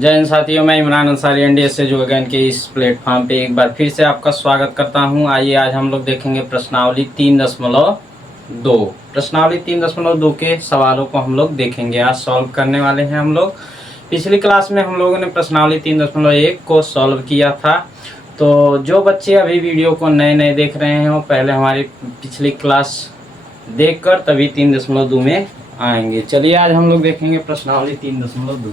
जय हिंद साथियों, मैं इमरान अंसारी एनडीएस से जो अगेन के इस प्लेटफॉर्म पे एक बार फिर से आपका स्वागत करता हूं। आइए आज हम लोग देखेंगे प्रश्नावली 3.2। प्रश्नावली 3.2 के सवालों को हम लोग देखेंगे, आज सॉल्व करने वाले हैं हम लोग। पिछली क्लास में हम लोगों ने प्रश्नावली 3.1 को सॉल्व किया था। तो जो बच्चे अभी वीडियो को नए नए देख रहे हैं वो पहले हमारी पिछली क्लास देखकर तभी 3.2 में आएंगे। चलिए आज हम लोग देखेंगे प्रश्नावली 3.2।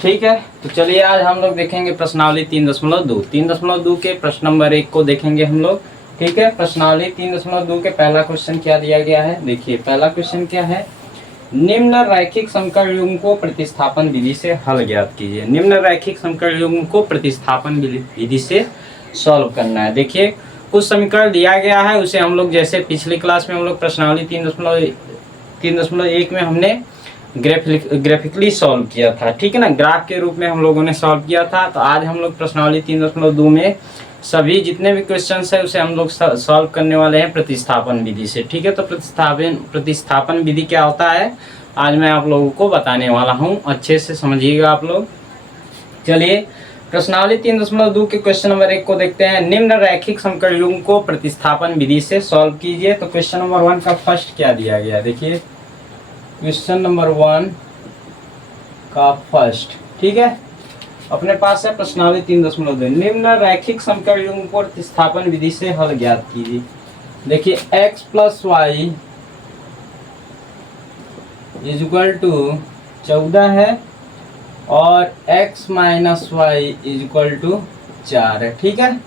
ठीक है, तो चलिए आज हम लोग देखेंगे प्रश्नावली 3.2। 3.2 के प्रश्न नंबर 1 को देखेंगे हम लोग। ठीक है, प्रश्नावली 3.2 के पहला क्वेश्चन क्या दिया गया है, देखिए पहला क्वेश्चन क्या है। निम्न रैखिक समकल युग्म को प्रतिस्थापन विधि से हल ज्ञात कीजिए। निम्न रैखिक समकल युग्म को प्रतिस्थापन विधि से सॉल्व करना है। देखिए कुछ समीकरण दिया गया है, उसे हम लोग जैसे पिछली क्लास में हम लोग प्रश्नावली 3.1 में हमने ग्राफिकली सॉल्व किया था। ठीक है ना, ग्राफ के रूप में हम लोगों ने सॉल्व किया था। तो आज हम लोग प्रश्नावली 3.2 में सभी जितने भी क्वेश्चंस है उसे हम लोग सॉल्व करने वाले हैं प्रतिस्थापन विधि से। ठीक है, तो प्रतिस्थापन विधि क्या होता है आज मैं आप लोगों को बताने वाला हूँ, अच्छे से समझिएगा आप लोग। चलिए प्रश्नावली 3.2 के क्वेश्चन नंबर 1 को देखते हैं। निम्न रैखिक समकल युग्म को प्रतिस्थापन विधि से सॉल्व कीजिए। तो क्वेश्चन नंबर 1 का फर्स्ट क्या दिया गया, देखिए क्वेश्चन नंबर 1 का फर्स्ट। ठीक है, अपने पास है प्रश्नावली 3.2। निम्न रैखिक समकल युग्म को प्रतिस्थापन विधि से हल ज्ञात कीजिए। देखिए x + y = 14 है और x - y = 4 है। ठीक है,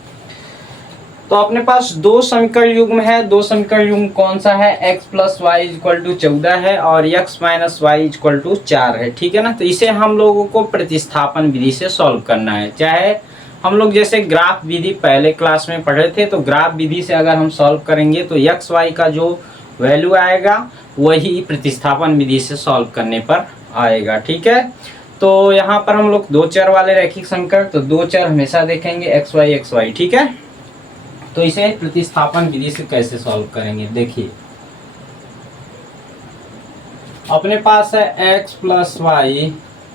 तो अपने पास दो समीकरण युग्म है। दो समीकरण युग्म कौन सा है, x + y = 14 है और x - y = 4 है। ठीक है ना, तो इसे हम लोगों को प्रतिस्थापन विधि से सॉल्व करना है। चाहे हम लोग जैसे ग्राफ विधि पहले क्लास में पढ़े थे, तो ग्राफ विधि से अगर हम सॉल्व करेंगे तो x y का जो वैल्यू आएगा वही प्रतिस्थापन विधि से सॉल्व करने पर आएगा। ठीक है, तो यहाँ पर हम लोग दो चर वाले रैखिक समीकरण, तो दो चर हमेशा देखेंगे x y। ठीक है, तो इसे प्रतिस्थापन विधि से कैसे सॉल्व करेंगे, देखिए अपने पास है x + y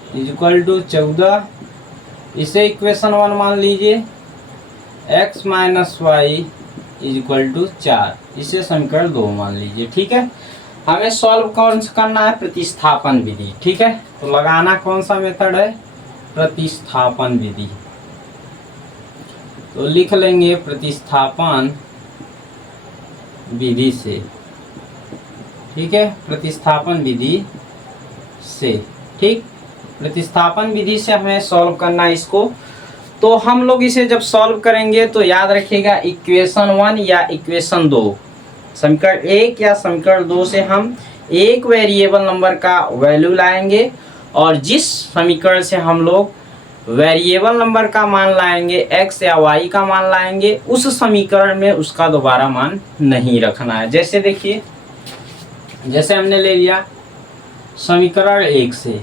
= 14, इसे इक्वेशन 1 मान लीजिए। x - y = 4, इसे समीकरण 2 मान लीजिए। ठीक है, हमें सॉल्व कौन सा करना है, प्रतिस्थापन विधि। ठीक है, तो लगाना कौन सा मेथड है, प्रतिस्थापन विधि। तो लिख लेंगे प्रतिस्थापन विधि से। ठीक है, प्रतिस्थापन विधि से। ठीक, प्रतिस्थापन विधि से हमें सॉल्व करना है इसको। तो हम लोग इसे जब सॉल्व करेंगे तो याद रखिएगा इक्वेशन 1 या इक्वेशन 2, समीकरण 1 या समीकरण 2 से हम एक वेरिएबल नंबर का वैल्यू लाएंगे और जिस समीकरण से हम लोग वेरिएबल नंबर का मान लाएंगे, x या y का मान लाएंगे, उस समीकरण में उसका दोबारा मान नहीं रखना है। जैसे देखिए, जैसे हमने ले लिया समीकरण 1 से,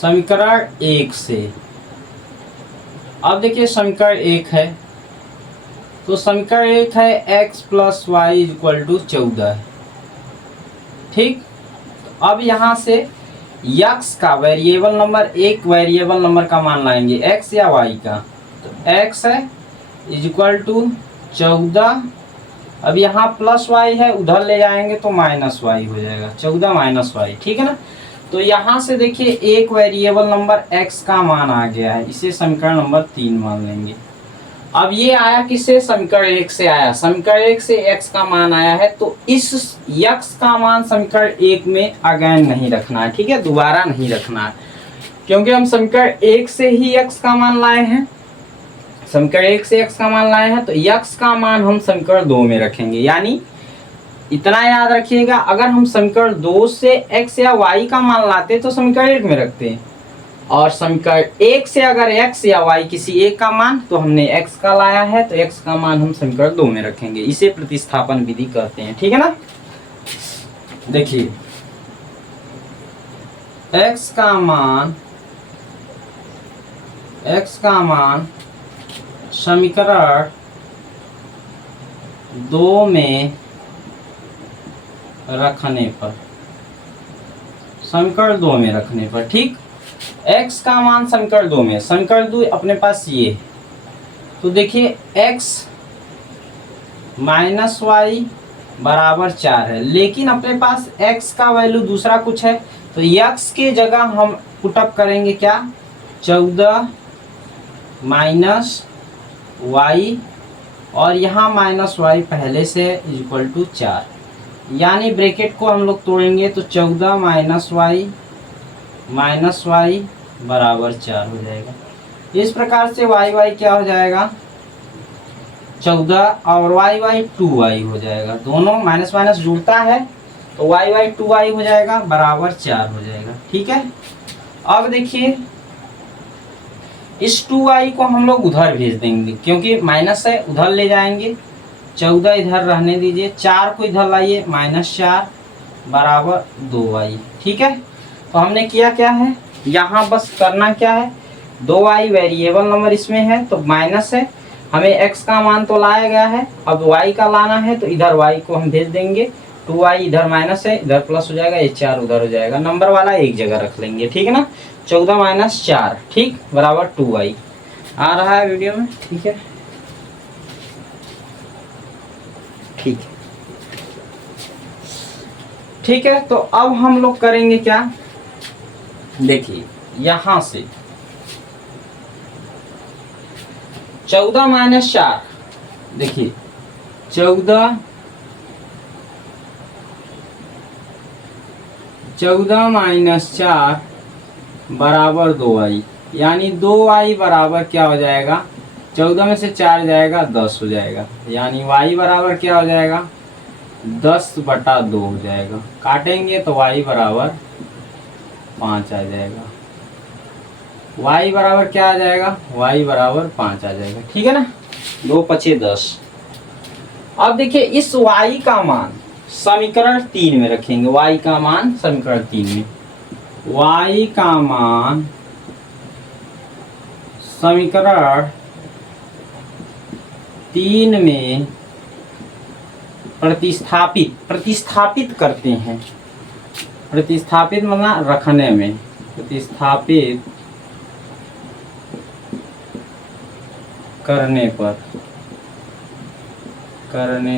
समीकरण 1 से अब देखिए समीकरण 1 है, तो समीकरण 1 है x + y = 14। ठीक, अब यहाँ से x का वेरिएबल नंबर, एक वेरिएबल नंबर का मान लाएंगे, x या y का। तो x है = 14। अब यहाँ +y है, उधर ले जाएंगे तो -y हो जाएगा, 14 - y। ठीक है ना, तो यहाँ से देखिए एक वेरिएबल नंबर x का मान आ गया है, इसे समीकरण नंबर 3 मान लेंगे। अब ये आया किससे, समीकरण 1 से आया, समीकरण 1 से x का मान आया है, तो इस x का मान समीकरण 1 में अगेन नहीं रखना है। ठीक है, दोबारा नहीं रखना है, क्योंकि हम समीकरण 1 से ही x का मान लाए हैं, समीकरण 1 से x का मान लाए हैं, तो x का मान हम समीकरण 2 में रखेंगे। यानी इतना याद रखिएगा, अगर हम समीकरण 2 से x या y का मान लाते तो समीकरण 1 में रखते हैं, और समीकरण 1 से अगर x या y किसी एक का मान, तो हमने x का लाया है तो x का मान हम समीकरण 2 में रखेंगे। इसे प्रतिस्थापन विधि कहते हैं। ठीक है ना, देखिए x का मान समीकरण 2 में रखने पर, समीकरण 2 में रखने पर, ठीक। x का मान समीकरण 2 में, समीकरण 2 अपने पास ये है, तो देखिए x माइनस वाई बराबर 4 है, लेकिन अपने पास x का वैल्यू दूसरा कुछ है, तो x के जगह हम पुटअप करेंगे क्या, 14 माइनस वाई, और यहाँ माइनस वाई पहले से इक्वल टू 4, यानी ब्रैकेट को हम लोग तोड़ेंगे तो 14 माइनस वाई बराबर 4 हो जाएगा। इस प्रकार से वाई क्या हो जाएगा, 14 और वाई 2y हो जाएगा, दोनों माइनस माइनस जुड़ता है तो वाई 2y हो जाएगा बराबर 4 हो जाएगा, ठीक है। अब देखिए इस 2y को हम लोग उधर भेज देंगे, क्योंकि माइनस है उधर ले जाएंगे, 14 इधर रहने दीजिए, 4 को इधर लाइए, -4 बराबर 2y, ठीक है। तो हमने किया क्या है, यहाँ बस करना क्या है, 2y वेरिएबल नंबर इसमें है तो माइनस है, हमें x का मान तो लाया गया है, अब y का लाना है तो इधर y को हम भेज देंगे, 2y इधर माइनस है इधर प्लस हो जाएगा, ये 4 उधर हो जाएगा, नंबर वाला एक जगह रख लेंगे, ठीक है ना। 14 माइनस 4, ठीक, बराबर 2y आ रहा है वीडियो में, ठीक है, ठीक है, ठीक है। तो अब हम लोग करेंगे क्या, देखिए यहां से 14 माइनस 4, देखिए 14 माइनस 4 बराबर 2y, यानी 2y बराबर क्या हो जाएगा, 14 में से 4 जाएगा 10 हो जाएगा, यानी y बराबर क्या हो जाएगा, 10/2 हो जाएगा, काटेंगे तो y बराबर 5 आ जाएगा, y बराबर क्या आ जाएगा, y बराबर 5 आ जाएगा, ठीक है ना, 2 पचे 10। अब देखिए इस y का मान समीकरण 3 में रखेंगे, y का मान समीकरण 3 में, y का मान समीकरण 3 में प्रतिस्थापित करते हैं, प्रतिस्थापित मतलब रखने में, प्रतिस्थापित करने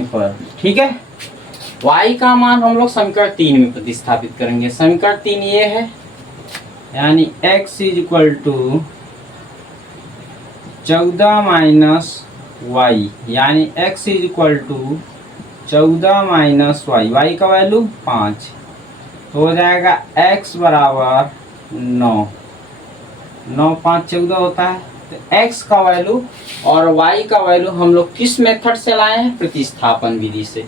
पर, ठीक है। y का मान हम लोग समीकरण 3 में प्रतिस्थापित करेंगे, समीकरण 3 ये है, यानी x equal to 14 minus y, यानी x equal to 14 minus y, y का वैल्यू 5, तो हो जाएगा x बराबर 9, 9 5 14 होता है, तो x का वैल्यू और y का वैल्यू हम लोग किस मेथड से लाए हैं, प्रतिस्थापन विधि से।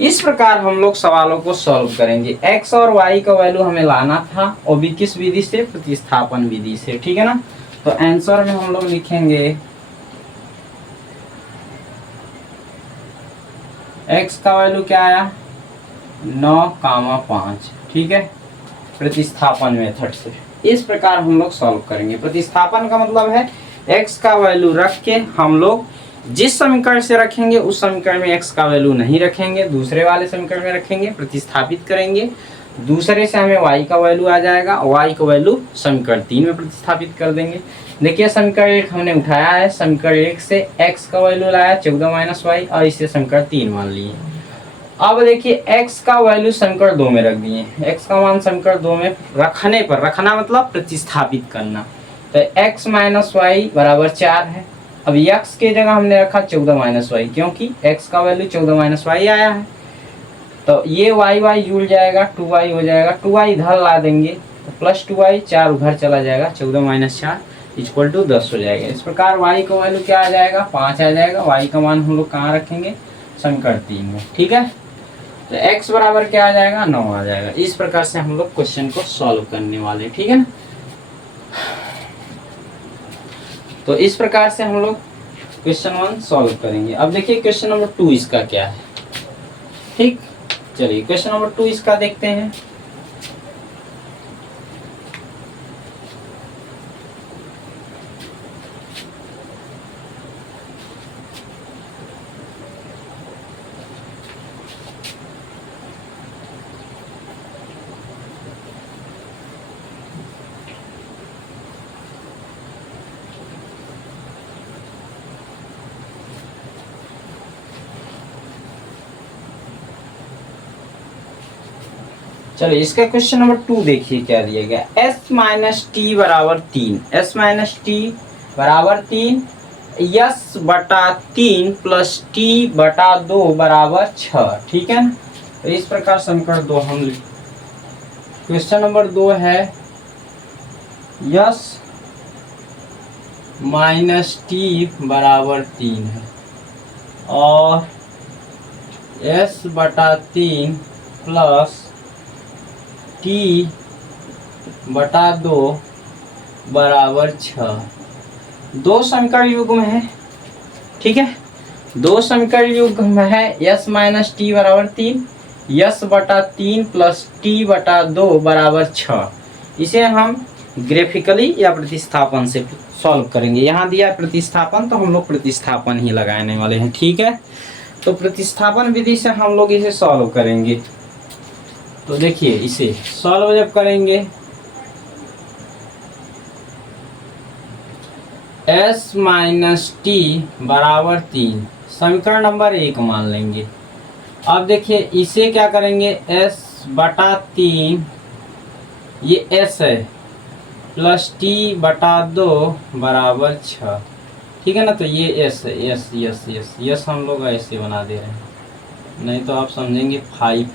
इस प्रकार हम लोग सवालों को सॉल्व करेंगे, x और y का वैल्यू हमें लाना था और भी किस विधि से, प्रतिस्थापन विधि से, ठीक है ना। तो आंसर में हम लोग लिखेंगे x का वैल्यू क्या आया, 9,5, ठीक है, प्रतिस्थापन मेथड से। इस प्रकार हम लोग सॉल्व करेंगे। प्रतिस्थापन का मतलब है x का वैल्यू रख के हम लोग जिस समीकरण से रखेंगे उस समीकरण में x का वैल्यू नहीं रखेंगे, दूसरे वाले समीकरण में रखेंगे, प्रतिस्थापित करेंगे, दूसरे से हमें y का वैल्यू आ जाएगा, y का वैल्यू समीकरण 3 में प्रतिस्थापित कर देंगे। देखिए समीकरण 1 हमने उठाया है, समीकरण 1 से x का वैल्यू लाया 14 माइनस वाई और इसे समीकरण 3 मान लिए। अब देखिए x का वैल्यू समीकरण 2 में रख दिए, x का मान समीकरण 2 में रखने पर, रखना मतलब प्रतिस्थापित करना, तो x माइनस वाई बराबर 4 है। अब x के जगह हमने रखा 14 माइनस वाई, क्योंकि x का वैल्यू 14 माइनस वाई आया है, तो ये y जुड़ जाएगा, 2y हो जाएगा, 2y इधर ला देंगे तो प्लस 2y, 4 उधर चला जाएगा, 14 माइनस 4 इक्वल टू 10 हो जाएगा। इस प्रकार y का वैल्यू क्या आ जाएगा, 5 आ जाएगा। y का मान हम लोग कहाँ रखेंगे, समीकरण 3 में, ठीक है। तो x बराबर क्या आ जाएगा, 9 आ जाएगा। इस प्रकार से हम लोग क्वेश्चन को सॉल्व करने वाले, ठीक है ना। तो इस प्रकार से हम लोग क्वेश्चन 1 सॉल्व करेंगे। अब देखिए क्वेश्चन नंबर 2 इसका क्या है, ठीक। चलिए क्वेश्चन नंबर 2 इसका देखते हैं। चलो इसका क्वेश्चन नंबर 2 देखिए क्या दिया गया। s माइनस टी बराबर 3, s माइनस टी बराबर 3, यस बटा 3 प्लस टी बटा 2 बराबर 6। ठीक है ना। तो इस प्रकार समीकरण 2 हम लिख। क्वेश्चन नंबर 2 है यस माइनस टी बराबर 3 है और s बटा 3 प्लस टी बटा 2 बराबर 6। दो समीकरण युग्म है। ठीक है, दो समीकरण युग्म है s माइनस टी बराबर 3, यस बटा 3 प्लस टी बटा 2 बराबर 6। इसे हम ग्राफिकली या प्रतिस्थापन से सॉल्व करेंगे। यहाँ दिया है प्रतिस्थापन, तो हम लोग प्रतिस्थापन ही लगाने वाले हैं। ठीक है, तो प्रतिस्थापन विधि से हम लोग इसे सॉल्व करेंगे। तो देखिए इसे सॉल्व जब करेंगे s माइनस टी बराबर 3 समीकरण नंबर 1 मान लेंगे। अब देखिए इसे क्या करेंगे, s बटा 3 ये s है प्लस टी बटा 2 बराबर 6। ठीक है ना। तो ये s है, यस यस यस यस हम लोग ऐसे बना दे रहे हैं, नहीं तो आप समझेंगे 5।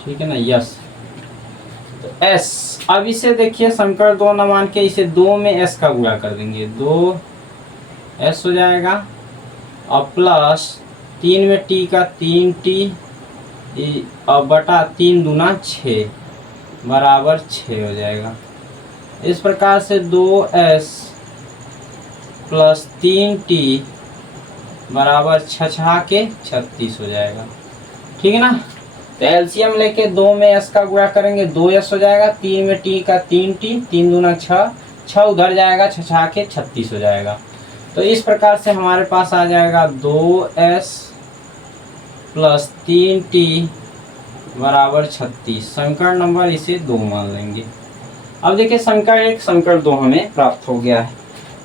ठीक है ना, यस। तो s, अब इसे देखिए समीकरण 2 न मान के इसे 2 में s का गुणा कर देंगे, 2s हो जाएगा और प्लस 3 में t का 3t और बटा 3 दूना 6 बराबर 6 हो जाएगा। इस प्रकार से 2s प्लस 3t बराबर 6 के 36 हो जाएगा। ठीक है ना। तो एलसीएम लेके 2 में s का गुणा करेंगे, 2s हो जाएगा, 3 में t का 3t, 3 दूना 6, 6 उधर जाएगा, 6 के 36 हो जाएगा। तो इस प्रकार से हमारे पास आ जाएगा 2s प्लस 3t बराबर 36। समीकरण नंबर इसे 2 मान लेंगे। अब देखिए समीकरण 1 समीकरण 2 हमें प्राप्त हो गया है।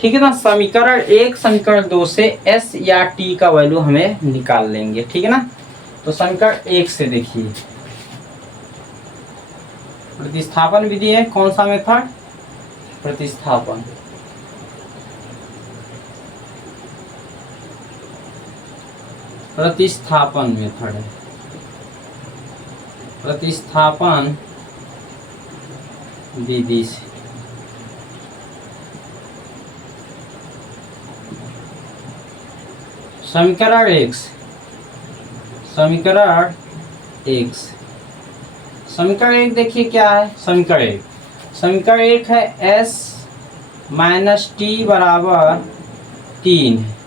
ठीक है ना। समीकरण 1 समीकरण 2 से s या t का वैल्यू हमें निकाल लेंगे। ठीक है ना। तो समीकरण 1 से देखिए प्रतिस्थापन विधि है, कौन सा मेथड, प्रतिस्थापन। प्रतिस्थापन मेथड है, प्रतिस्थापन विधि से। समीकरण 1, समीकरण 1, समीकरण 1 देखिए क्या है। समीकरण 1 है s माइनस टी बराबर 3 है।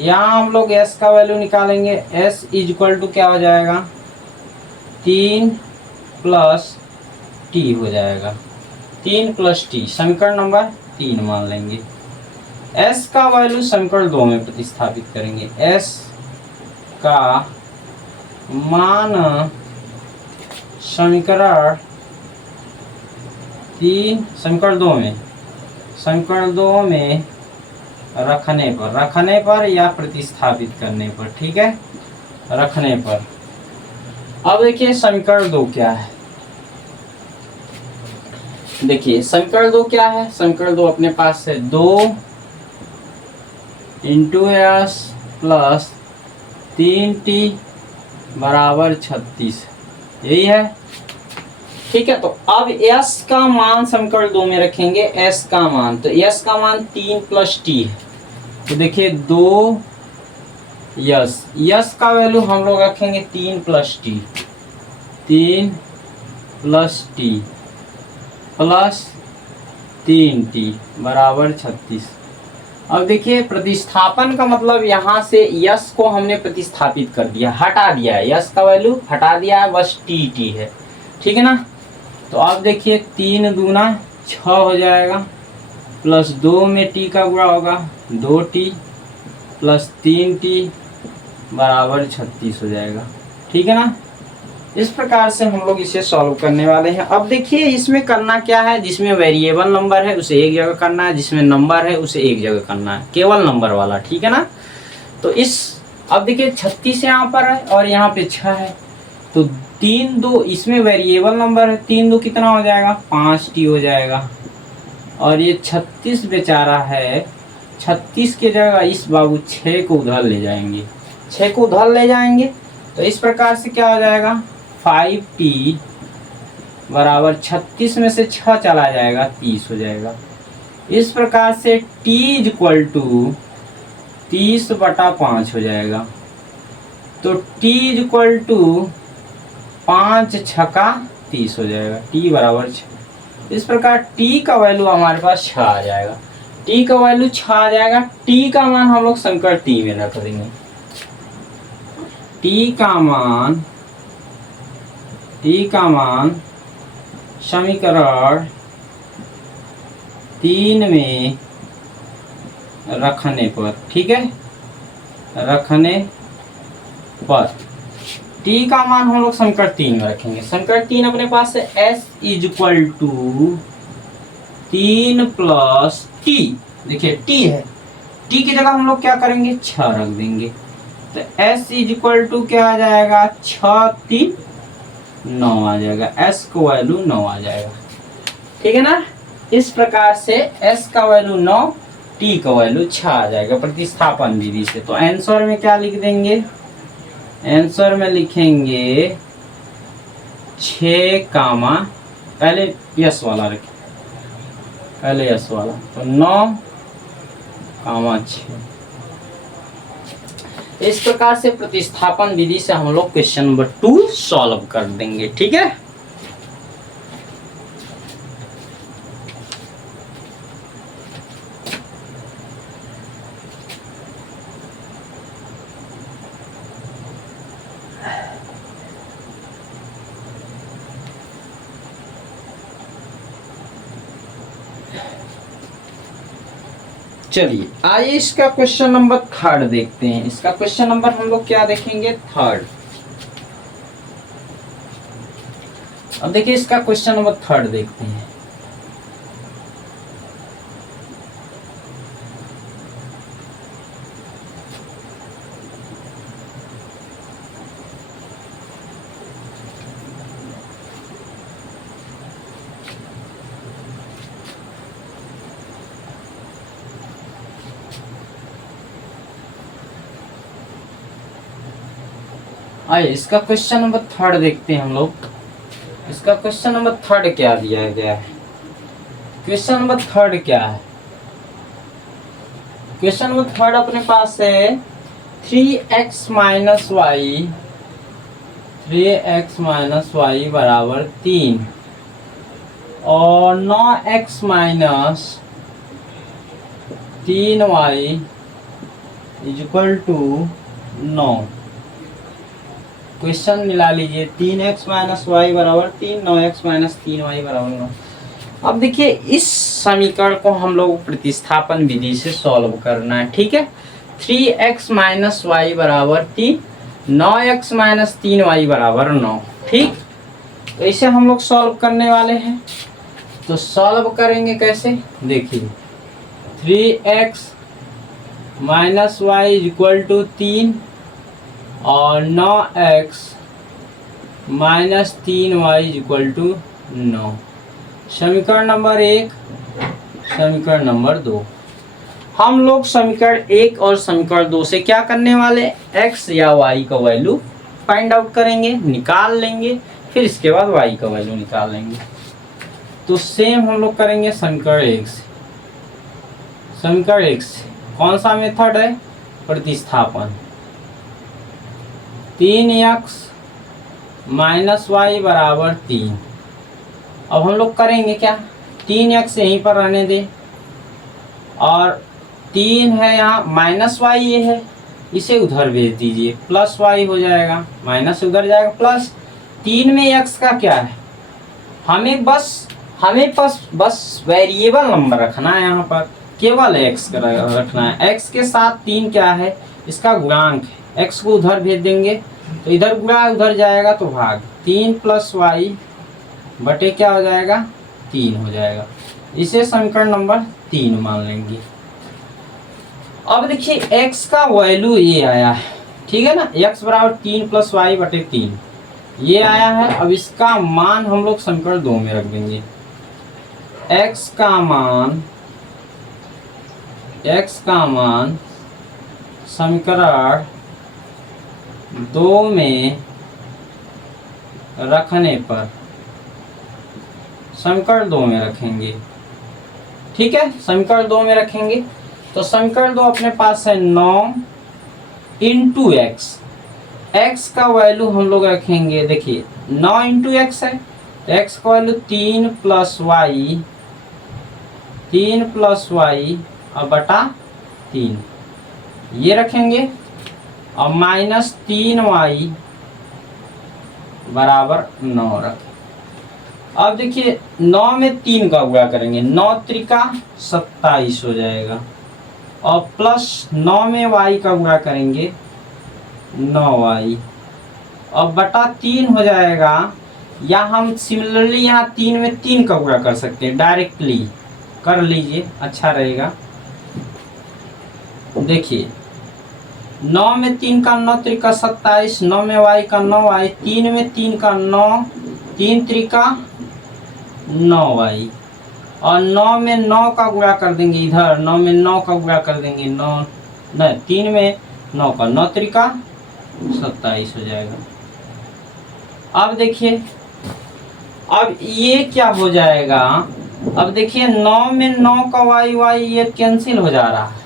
यहाँ हम लोग s का वैल्यू निकालेंगे, s इज इक्वल टू क्या हो जाएगा, 3 प्लस t हो जाएगा, 3 प्लस t, समीकरण नंबर 3 मान लेंगे। s का वैल्यू समीकरण 2 में प्रतिस्थापित करेंगे, s का मान समीकरण 3 समीकरण 2 में रखने पर या प्रतिस्थापित करने पर। ठीक है, रखने पर। अब देखिए समीकरण 2 क्या है। देखिए समीकरण 2 क्या है। समीकरण 2 अपने पास है 2 इंटू एस प्लस 3t बराबर 36, यही है। ठीक है, तो अब s का मान समीकरण 2 में रखेंगे, s का मान, तो s का मान 3 प्लस t है। तो देखिए 2 यस का वैल्यू हम लोग रखेंगे 3 plus T, 3 plus T plus 3t बराबर 36। अब देखिए प्रतिस्थापन का मतलब यहाँ से यस को हमने प्रतिस्थापित कर दिया, हटा दिया है, यस का वैल्यू हटा दिया है, बस टी है। ठीक है ना। तो अब देखिए 3 दूना 6 हो जाएगा, प्लस 2 में t का गुणा होगा, 2t प्लस 3t बराबर 36 हो जाएगा। ठीक है ना। इस प्रकार से हम लोग इसे सॉल्व करने वाले हैं। अब देखिए इसमें करना क्या है, जिसमें वेरिएबल नंबर है उसे एक जगह करना है, जिसमें नंबर है उसे एक जगह करना है, केवल नंबर वाला। ठीक है ना। तो अब देखिए 36 यहाँ पर है और यहाँ पे 6 है, तो तीन दो इसमें वेरिएबल नंबर है, तीन दो कितना हो जाएगा 5t हो जाएगा। और ये 36 बेचारा है, 36 की जगह इस बाबू 6 को उधर ले जाएंगे, 6 को उधर ले जाएंगे तो इस प्रकार से क्या हो जाएगा 5t बराबर 36 में से 6 चला जाएगा 30 हो जाएगा। इस प्रकार से t इक्वल टू 30/5 हो जाएगा। तो t इक्वल टू 5 छक्का 30 हो जाएगा, t बराबर 6। इस प्रकार t का वैल्यू हमारे पास 6 आ जाएगा, t का वैल्यू 6 आ जाएगा। t का मान हम लोग संकर t में रख देंगे। t का मान समीकरण 3 में रखने पर, ठीक है, रखने पर t का मान हम लोग समीकरण 3 में रखेंगे। समीकरण 3 अपने पास है s equal to 3 plus t, देखिए t है, t की जगह हम लोग क्या करेंगे 6 रख देंगे। तो s इक्वल टू क्या आ जाएगा 6 3 9 आ जाएगा, s को वैल्यू 9 आ जाएगा, ठीक है ना। इस प्रकार से s का वैल्यू 9, t का वैल्यू 6 आ जाएगा प्रतिस्थापन विधि से। तो आंसर में क्या लिख देंगे, आंसर में लिखेंगे 6 कामा, पहले यस वाला रखें, पहले यस वाला, तो 9 कामा 6। इस प्रकार से प्रतिस्थापन विधि से हम लोग क्वेश्चन नंबर 2 सॉल्व कर देंगे, ठीक है। चलिए आइए इसका क्वेश्चन नंबर 3 देखते हैं। इसका क्वेश्चन नंबर हम लोग क्या देखेंगे 3। अब देखिए इसका क्वेश्चन नंबर 3 देखते हैं। आइए इसका क्वेश्चन नंबर 3 देखते हैं हम लोग। इसका क्वेश्चन नंबर 3 क्या दिया गया है, क्वेश्चन नंबर 3 क्या है। क्वेश्चन नंबर 3 अपने पास है 3x माइनस वाई बराबर 3 और 9x minus 3y equal to 9। Question मिला लीजिए 3x माइनस वाई बराबर 3, 9x माइनस 3y बराबर 9। अब देखिए इस समीकरण को हम लोग प्रतिस्थापन विधि से सॉल्व करना है, ठीक है। 3x माइनस वाई बराबर 3, 9x माइनस 3y बराबर 9, ठीक। तो इसे हम लोग सॉल्व करने वाले हैं। तो सॉल्व करेंगे कैसे, देखिए 3x minus Y equal to 3 और 9x minus 3y equal to 9। समीकरण नंबर 1, समीकरण नंबर 2। हम लोग समीकरण 1 और समीकरण 2 से क्या करने वाले, x या y का वैल्यू फाइंड आउट करेंगे, निकाल लेंगे, फिर इसके बाद y का वैल्यू निकाल लेंगे। तो सेम हम लोग करेंगे समीकरण 1 से। समीकरण 1 से कौन सा मेथड है, प्रतिस्थापन। 3x माइनस वाई बराबर 3। अब हम लोग करेंगे क्या, 3x यहीं पर रहने दें और 3 है यहाँ, माइनस वाई ये है, इसे उधर भेज दीजिए, प्लस वाई हो जाएगा, माइनस उधर जाएगा प्लस। 3 में x का क्या है, हमें बस वेरिएबल नंबर रखना है, यहाँ पर केवल x का रखना है। x के साथ 3 क्या है, इसका गुणांक है, x को उधर भेज देंगे तो इधर गुणा उधर जाएगा तो भाग, 3 प्लस वाई बटे क्या हो जाएगा 3 हो जाएगा। इसे समीकरण नंबर 3 मान लेंगे। अब देखिए x का वैल्यू ये आया है, ठीक है ना, x बराबर 3 प्लस वाई बटे 3। ये आया है। अब इसका मान हम लोग समीकरण 2 में रख देंगे। x का मान समीकरण 2 में रखने पर समीकरण 2 में रखेंगे, ठीक है। समीकरण 2 में रखेंगे तो समीकरण 2 अपने पास है 9 इंटू एक्स। एक्स का वैल्यू हम लोग रखेंगे, देखिए 9 इंटू एक्स है तो एक्स का वैल्यू 3 प्लस वाई और बटा 3 ये रखेंगे और माइनस 3y बराबर 9 रखें। अब देखिए 9 में 3 का गुणा करेंगे, 9 त्रिका 27 हो जाएगा और प्लस 9 में y का गुणा करेंगे 9y और बटा 3 हो जाएगा। या हम सिमिलरली यहाँ 3 में 3 का गुणा कर सकते हैं, डायरेक्टली कर लीजिए, अच्छा रहेगा। देखिए 9 में 3 का 9 त्रिका 27, 9 में y का 9y, 3 में 3 का 9, 3 त्रिका 9y और 9 में 9 का गुणा कर देंगे, इधर 9 में 9 का गुणा कर देंगे, 9 नहीं 3 में 9 का 9 त्रिका 27 हो जाएगा। अब देखिए अब ये क्या हो जाएगा, अब देखिए 9 में 9 का y ये कैंसिल हो जा रहा है,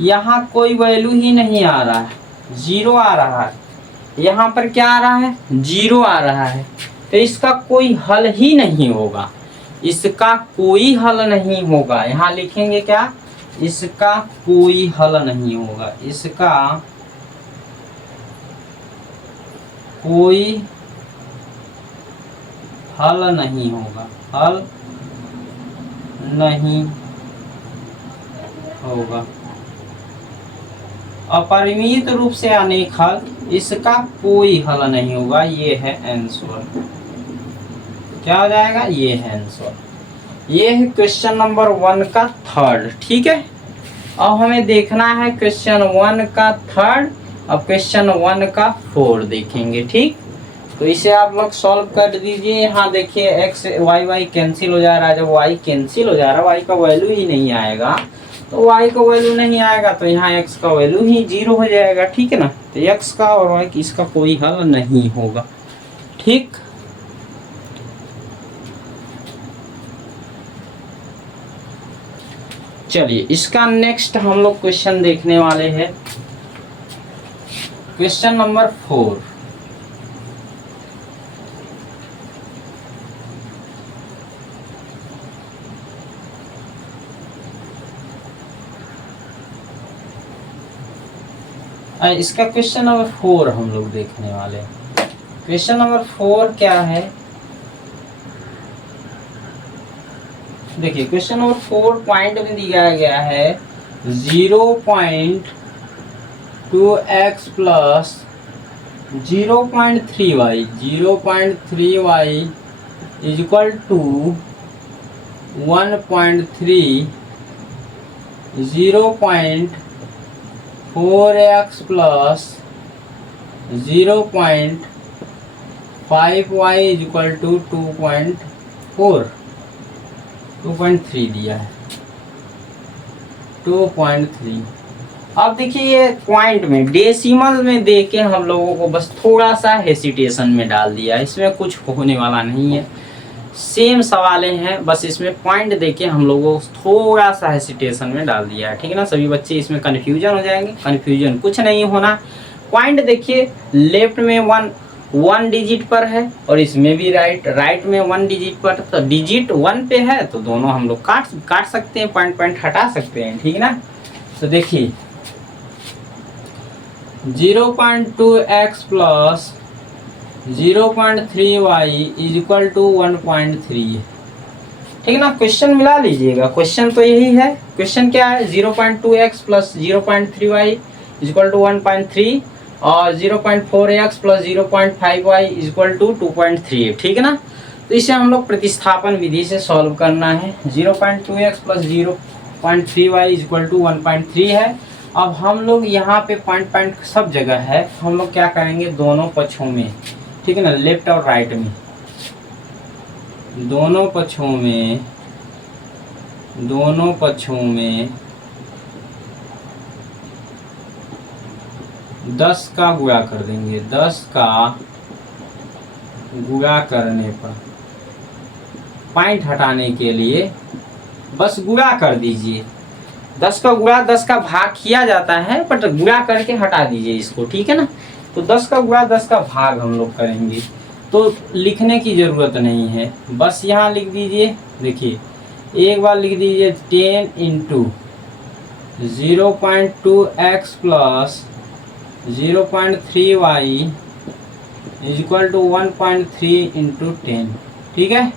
यहाँ कोई वैल्यू ही नहीं आ रहा है, 0 आ रहा है। यहाँ पर क्या आ रहा है, 0 आ रहा है। तो इसका कोई हल ही नहीं होगा, इसका कोई हल नहीं होगा। यहाँ लिखेंगे क्या, इसका कोई हल नहीं होगा, इसका कोई हल नहीं होगा, हल नहीं होगा। अपरिमित रूप से अनेक हल, इसका कोई हल नहीं होगा। ये है आंसर, क्या हो जाएगा, ये है आंसर। ये है क्वेश्चन नंबर 1 का थर्ड, ठीक है। अब हमें देखना है क्वेश्चन 1 का थर्ड, अब क्वेश्चन 1 का 4 देखेंगे, ठीक। तो इसे आप लोग सॉल्व कर दीजिए। यहाँ देखिए एक्स वाई कैंसिल हो जा रहा है, जब वाई कैंसिल हो जा रहा है वाई का वैल्यू ही नहीं आएगा, तो y का वैल्यू नहीं आएगा तो यहाँ x का वैल्यू ही 0 हो जाएगा, ठीक है ना। तो x का और y की इसका कोई हल नहीं होगा, ठीक। चलिए इसका नेक्स्ट हम लोग क्वेश्चन देखने वाले हैं, क्वेश्चन नंबर 4। इसका क्वेश्चन नंबर 4 हम लोग देखने वाले हैं। क्वेश्चन नंबर 4 क्या है, देखिए क्वेश्चन नंबर 4 पॉइंट में दिया गया है 0.2x plus 0.3y, 0.3y is equal to 1.3, 0.4x plus 0.5y is equal to 2.3 दिया है, 2.3। अब देखिए ये पॉइंट में डेसिमल में दे के हम लोगों को बस थोड़ा सा हेसिटेशन में डाल दिया, इसमें कुछ होने वाला नहीं है, सेम सवालें हैं, बस इसमें पॉइंट देके हम लोगों को थोड़ा सा हेसिटेशन में डाल दिया है, ठीक है ना। सभी बच्चे इसमें कन्फ्यूजन हो जाएंगे, कन्फ्यूजन कुछ नहीं होना। पॉइंट देखिए लेफ्ट में 1 डिजिट पर है और इसमें भी राइट में 1 डिजिट पर, तो डिजिट 1 पे है तो दोनों हम लोग काट सकते हैं, पॉइंट हटा सकते हैं, ठीक है ना। तो देखिए 0.2x plus 0.3y is equal to 1.3, ठीक है ना। क्वेश्चन मिला लीजिएगा, क्वेश्चन तो यही है। क्वेश्चन क्या है, 0.2x plus 0.3y is equal to 1.3 और 0.4x plus 0.5y is equal to 2.3, ठीक है ना। तो इसे हम लोग प्रतिस्थापन विधि से सॉल्व करना है। 0.2x plus 0.3y is equal to 1.3 है। अब हम लोग यहाँ पे पॉइंट सब जगह है, हम लोग क्या करेंगे, दोनों पक्षों में ठीक है ना, लेफ्ट और राइट में दोनों पक्षों में 10 का गुणा कर देंगे। 10 का गुणा करने पर पॉइंट हटाने के लिए बस गुणा कर दीजिए। 10 का गुणा 10 का भाग किया जाता है, बट गुणा करके हटा दीजिए इसको, ठीक है ना। तो 10 का गुणा 10 का भाग हम लोग करेंगे, तो लिखने की ज़रूरत नहीं है, बस यहाँ लिख दीजिए। देखिए एक बार लिख दीजिए 10 into 0.2x plus 0.3y is equal to 1.3 into 10, ठीक है।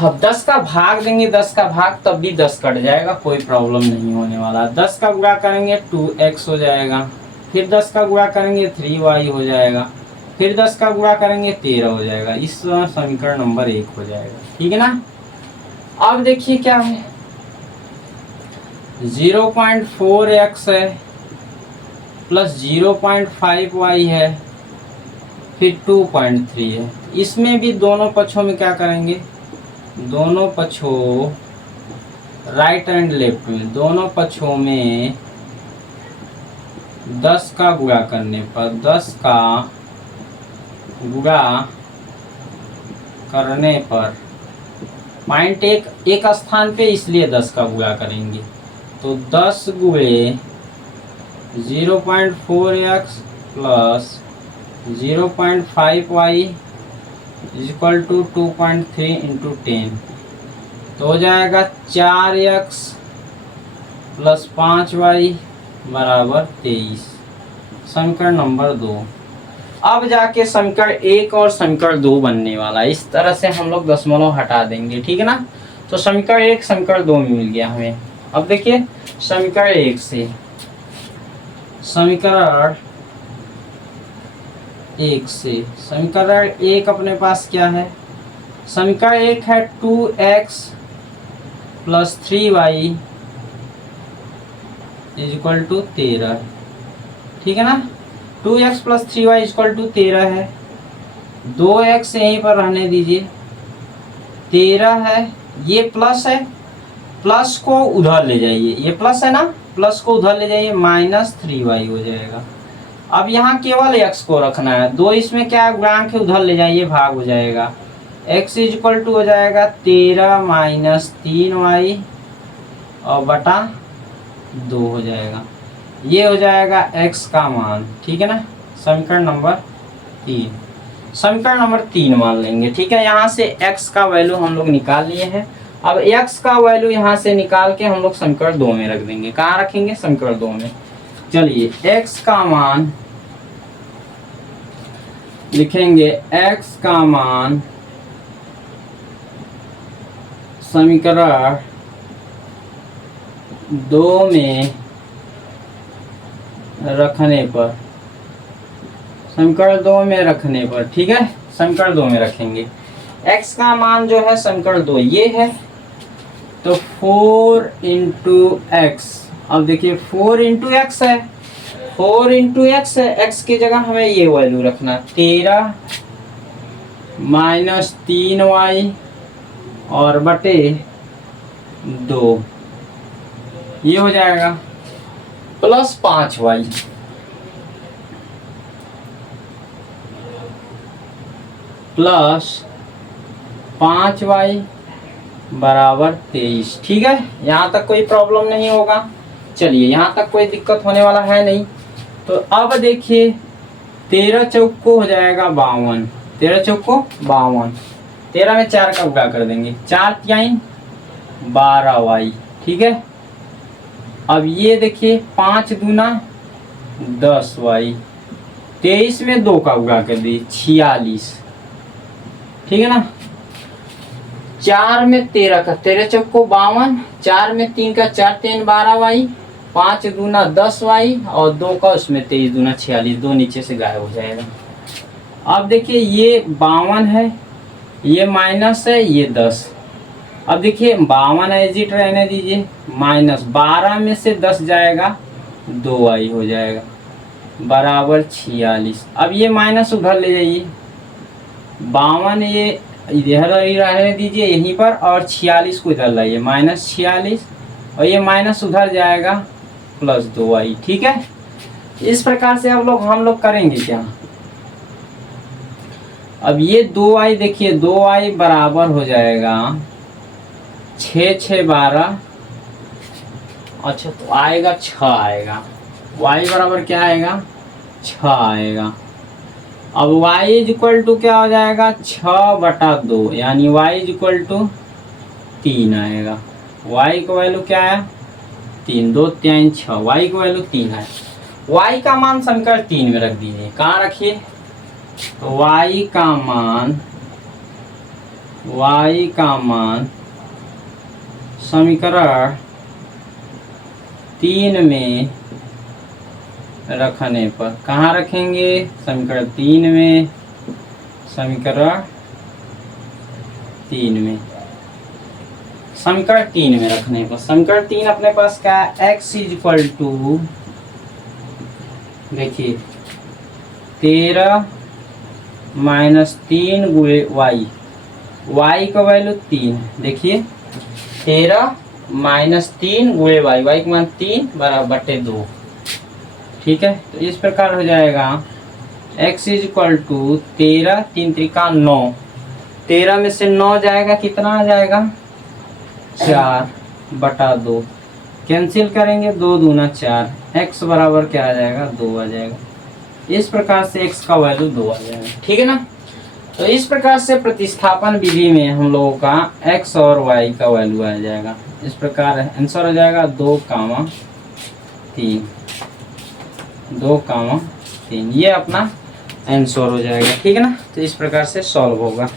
अब 10 का भाग देंगे, 10 का भाग तब भी 10 कट जाएगा, कोई प्रॉब्लम नहीं होने वाला। 10 का गुणा करेंगे 2x हो जाएगा, फिर 10 का गुणा करेंगे 3y हो जाएगा, फिर 10 का गुणा करेंगे 13 हो जाएगा। इस समीकरण नंबर 1 हो जाएगा, ठीक है ना। अब देखिए क्या है, 0.4x है प्लस 0.5y है, फिर 2.3 है। इसमें भी दोनों पक्षों में क्या करेंगे, दोनों पक्षों राइट एंड लेफ्ट में दोनों पक्षों में 10 का गुणा करने पर 10 का गुणा करने पर पॉइंट एक स्थान पे, इसलिए 10 का गुणा करेंगे। तो 10 गुणे 0.4x plus 0.5y equal to 2.3 into 10, तो हो जाएगा 4x प्लस 5y बराबर 23, समीकरण नंबर 2। अब जाके समीकरण 1 और समीकरण 2 बनने वाला है। इस तरह से हम लोग दशमलव हटा देंगे, ठीक है ना। तो समीकरण 1 समीकरण 2 मिल गया हमें। अब देखिए समीकरण 1 से समीकरण 1 अपने पास क्या है, समीकरण 1 है 2x plus 3y is equal to 13, ठीक है ना। 2x plus 3y is equal to 13 है, 2x यहीं पर रहने दीजिए, 13 है, ये प्लस है, प्लस को उधर ले जाइए, ये प्लस है ना, प्लस को उधर ले जाइए, माइनस 3y हो जाएगा। अब यहाँ केवल x को रखना है, 2 इसमें क्या है गुणांक है, उधर ले जाइए, भाग हो जाएगा। x इज इक्वल टू हो जाएगा 13 माइनस 3y और बटा 2 हो जाएगा। ये हो जाएगा x का मान, ठीक है ना। समीकरण नंबर 3, समीकरण नंबर 3 मान लेंगे, ठीक है। यहाँ से x का वैल्यू हम लोग निकाल लिए हैं। अब x का वैल्यू यहाँ से निकाल के हम लोग समीकरण 2 में रख देंगे। कहाँ रखेंगे, समीकरण 2 में। चलिए x का मान लिखेंगे, x का मान समीकरण 2 में रखने पर, समीकरण 2 में रखने पर, ठीक है, समीकरण 2 में रखेंगे। x का मान जो है समीकरण 2 ये है, तो 4 इंटू एक्स। अब देखिए 4 इंटू एक्स है, 4 इंटू एक्स है, एक्स की जगह हमें ये वैल्यू रखना, 13 माइनस 3y और बटे 2, ये हो जाएगा प्लस 5y प्लस 5y बराबर 23, ठीक है। यहाँ तक कोई प्रॉब्लम नहीं होगा। चलिए यहाँ तक कोई दिक्कत होने वाला है नहीं। तो अब देखिए 13 चौक को हो जाएगा 52, 13 चौक को 52, 13 में 4 का गुणा कर देंगे, 4 3 12y, ठीक है। अब ये देखिए 5 दूना 10y, 23 में 2 का गुणा कर दिए 46, ठीक है ना। 4 में 13 का, 13 चौक को 52, 4 में 3 का 4 3 12y, 5 दूना 10y और 2 का उसमें 23 दूना 46, 2 नीचे से गायब हो जाएगा। अब देखिए ये 52 है, ये माइनस है, ये 10। अब देखिए 52 एजिट रहने दीजिए, माइनस 12 में से 10 जाएगा 2y हो जाएगा, बराबर 46। अब ये माइनस उधर ले जाइए, 52 ये इधर ही रहने दीजिए यहीं पर, और 46 को इधर लाइए, -46, और ये माइनस उधर जाएगा +2i। ठीक है, इस प्रकार से हम लोग करेंगे क्या। अब ये 2i देखिए, 2i बराबर हो जाएगा 6 6 12, अच्छा तो आएगा 6 आएगा, y बराबर क्या आएगा 6 आएगा। अब y इज इक्वल टू क्या हो जाएगा 6/2, यानी y इज इक्वल टू 3 आएगा। y का वैल्यू क्या है 3, 2 3 6, y का वैल्यू 3 है। y का मान समीकरण 3 में रख दीजिए, कहाँ रखिए, तो y का मान समीकरण 3 में रखने पर, कहाँ रखेंगे समीकरण 3 में, समीकरण 3 में, समीकरण 3 में रखने पर, समीकरण 3 अपने पास क्या है, x इज इक्वल टू देखिए 13 - 3 गुणे y, y का वैल्यू 3, देखिए 13 - 3 गुणे y का मान 3 बराबर 2। ठीक है, तो इस प्रकार हो जाएगा x इज इक्वल टू 13, 3 त्रिका 9, 13 में से 9 जाएगा, कितना आ जाएगा 4/2, कैंसिल करेंगे 2 दूना 4, x बराबर क्या आ जाएगा 2 आ जाएगा। इस प्रकार से x का वैल्यू 2 आ जाएगा। ठीक है ना, तो इस प्रकार से प्रतिस्थापन विधि में हम लोगों का x और y का वैल्यू आ जाएगा। इस प्रकार आंसर हो जाएगा 2,3, 2,3, ये अपना आंसर हो जाएगा। ठीक है ना, तो इस प्रकार से सॉल्व होगा।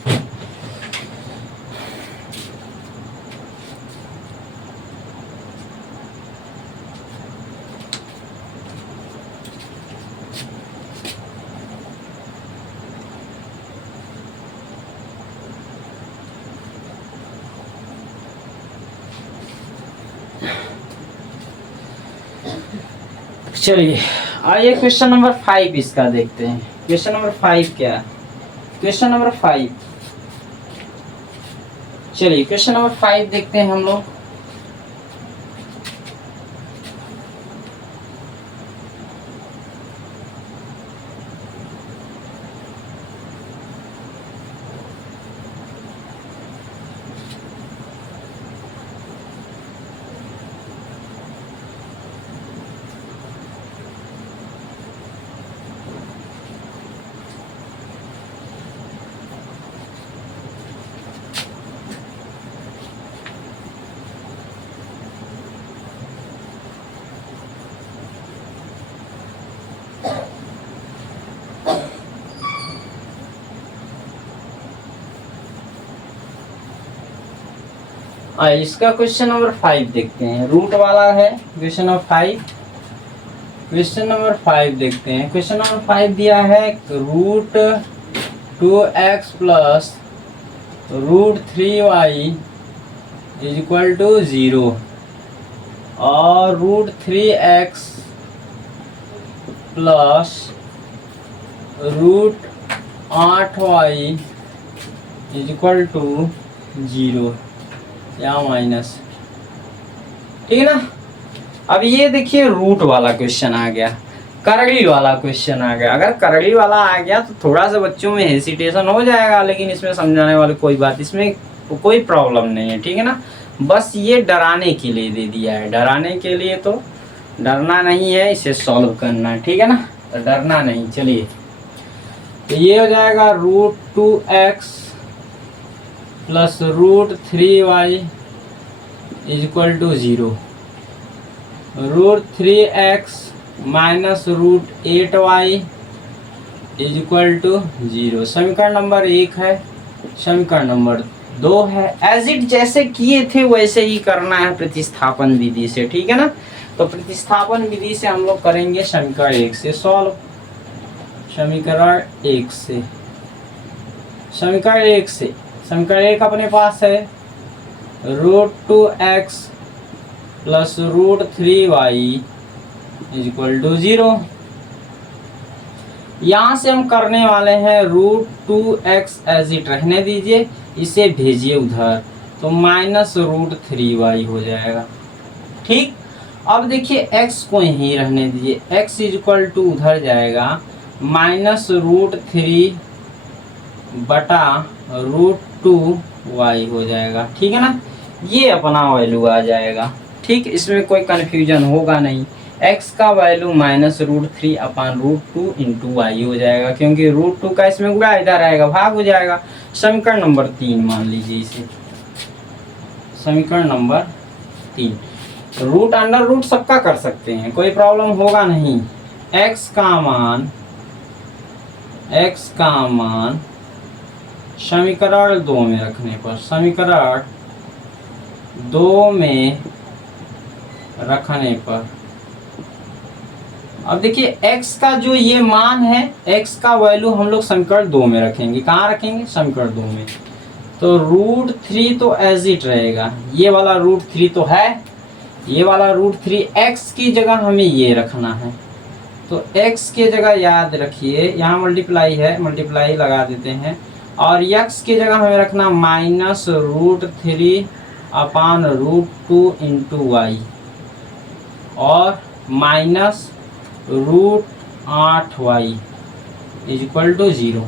चलिए आइए क्वेश्चन नंबर 5 इसका देखते हैं। क्वेश्चन नंबर 5 क्या है, क्वेश्चन नंबर 5, चलिए क्वेश्चन नंबर 5 देखते हैं हम लोग। इसका क्वेश्चन नंबर 5 देखते हैं, रूट वाला है क्वेश्चन नंबर 5। क्वेश्चन नंबर 5 देखते हैं। क्वेश्चन नंबर 5 दिया है root 2x plus root 3y is equal to 0 और root 3x plus root 8y is equal to 0 या माइनस। ठीक है ना, अब ये देखिए रूट वाला क्वेश्चन आ गया, करली वाला क्वेश्चन आ गया। अगर करली वाला आ गया तो थोड़ा सा बच्चों में हेसिटेशन हो जाएगा, लेकिन इसमें समझाने वाली कोई बात, इसमें कोई प्रॉब्लम नहीं है। ठीक है ना, बस ये डराने के लिए दे दिया है, डराने के लिए, तो डरना नहीं है, इसे सॉल्व करना है। ठीक है ना, तो डरना नहीं। चलिए तो ये हो जाएगा root 2x plus root 3y is equal to 0, root 3x minus root 8y is equal to 0। समीकरण नंबर 1 है, समीकरण नंबर 2 है। एज इट जैसे किए थे वैसे ही करना है प्रतिस्थापन विधि से। ठीक है ना, तो प्रतिस्थापन विधि से हम लोग करेंगे समीकरण 1 से सॉल्व, समीकरण 1 से, समीकरण 1 से, समीकरण 1 अपने पास है root 2x plus root 3y is equal to 0 यहाँ से हम करने वाले हैं √2x एज इट रहने दीजिए, इसे भेजिए उधर, तो -√3y हो जाएगा। ठीक, अब देखिए x को यहीं रहने दीजिए, x इक्वल टू उधर जाएगा -√3 बटा √2y हो जाएगा। ठीक है ना, ये अपना वैल्यू आ जाएगा। ठीक, इसमें कोई कन्फ्यूजन होगा नहीं। x का वैल्यू -√3 अपान √2 इंटू वाई हो जाएगा, क्योंकि √2 का इसमें गुणा इधर आएगा, भाग हो जाएगा। समीकरण नंबर 3 मान लीजिए इसे, समीकरण नंबर 3। रूट अंडर रूट सबका कर सकते हैं, कोई प्रॉब्लम होगा नहीं। x का मान समीकरण 2 में रखने पर, समीकरण 2 में रखने पर, अब देखिए x का जो ये मान है, x का वैल्यू हम लोग समीकरण 2 में रखेंगे। कहाँ रखेंगे? समीकरण 2 में। तो √3 तो एज इट रहेगा, ये वाला √3 तो है, ये वाला √3 x की जगह हमें ये रखना है, तो x के जगह याद रखिए यहाँ मल्टीप्लाई है, मल्टीप्लाई लगा देते हैं, और x की जगह हमें रखना -√3 अपान √2 इंटू वाई, और -√8y इक्वल टू 0।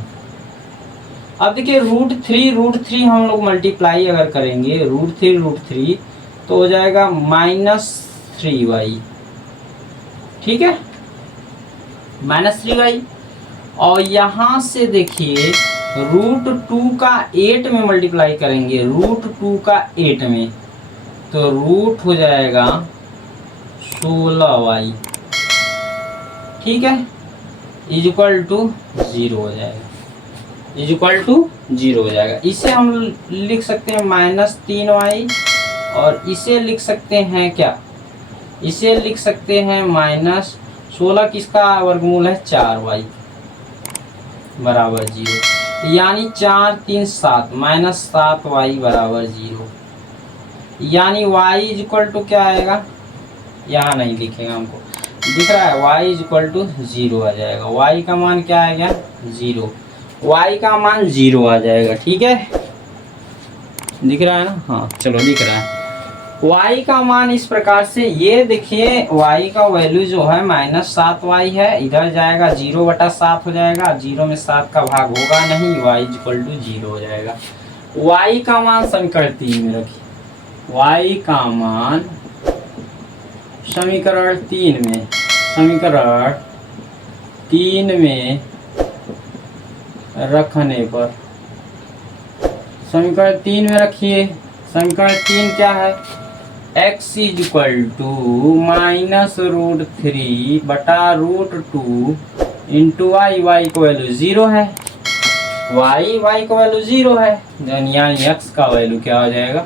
अब देखिए √3 हम लोग मल्टीप्लाई अगर करेंगे, √3 तो हो जाएगा -3y। ठीक है, -3y, और यहाँ से देखिए √2 का 8 में मल्टीप्लाई करेंगे, √2 का 8 में, तो रूट हो जाएगा 16y। ठीक है, इक्वल टू 0 हो जाएगा, इक्वल टू 0 हो जाएगा। इसे हम लिख सकते हैं -3y, और इसे लिख सकते हैं क्या? इसे लिख सकते हैं -16, किसका वर्गमूल है? 4y बराबर 0, यानी 4 3 7 -7y बराबर 0, यानी y इक्वल टू क्या आएगा? यहाँ नहीं लिखेगा, हमको दिख रहा है y इक्वल टू 0 आ जाएगा। y का मान क्या आ गया? 0, y का मान 0 आ जाएगा। ठीक है, दिख रहा है ना? हाँ चलो, दिख रहा है। y का मान इस प्रकार से, ये देखिए y का वैल्यू जो है -7y है, इधर जाएगा 0/7 हो जाएगा, 0 में 7 का भाग होगा नहीं, y इक्वल टू 0 हो जाएगा। y का मान समीकरण 3 में रखिए, y का मान समीकरण 3 में, समीकरण 3 में रखने पर, समीकरण 3 में रखिए। समीकरण 3 क्या है? x इक्वल टू -√3 बटा √2 इंटू वाई, वाई का वैल्यू 0 है, वाई का वैल्यू 0 है, यानी x का वैल्यू क्या हो जाएगा?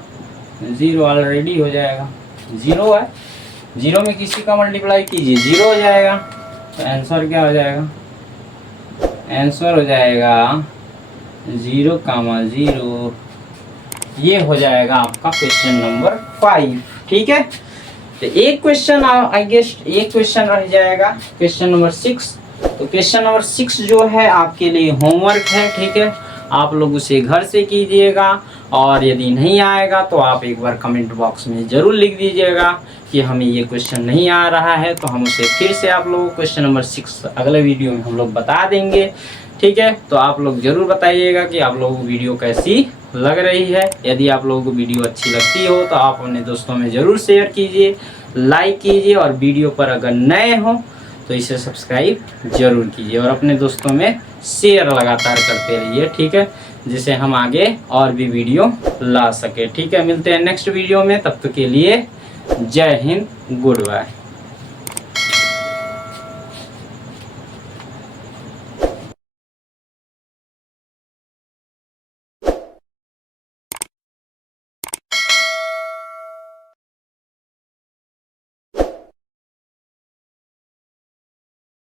0 ऑलरेडी हो जाएगा, 0 है, 0 में किसी का मल्टीप्लाई कीजिए 0 हो जाएगा, तो आंसर क्या हो जाएगा? आंसर हो जाएगा 0,0। ये हो जाएगा आपका क्वेश्चन नंबर 5। ठीक है, तो एक क्वेश्चन आई गेस, एक क्वेश्चन रह जाएगा, क्वेश्चन नंबर 6। तो क्वेश्चन नंबर 6 जो है आपके लिए होमवर्क है। ठीक है, आप लोग उसे घर से कीजिएगा, और यदि नहीं आएगा तो आप एक बार कमेंट बॉक्स में ज़रूर लिख दीजिएगा कि हमें ये क्वेश्चन नहीं आ रहा है, तो हम उसे फिर से आप लोगों को क्वेश्चन नंबर 6 अगले वीडियो में हम लोग बता देंगे। ठीक है, तो आप लोग ज़रूर बताइएगा कि आप लोगों को वीडियो कैसी लग रही है। यदि आप लोगों को वीडियो अच्छी लगती हो तो आप अपने दोस्तों में ज़रूर शेयर कीजिए, लाइक कीजिए, और वीडियो पर अगर नए हो तो इसे सब्सक्राइब जरूर कीजिए, और अपने दोस्तों में शेयर लगातार करते रहिए। ठीक है, जिससे हम आगे और भी वीडियो ला सके। ठीक है, मिलते हैं नेक्स्ट वीडियो में, तब तक के लिए जय हिंद, गुड बाय।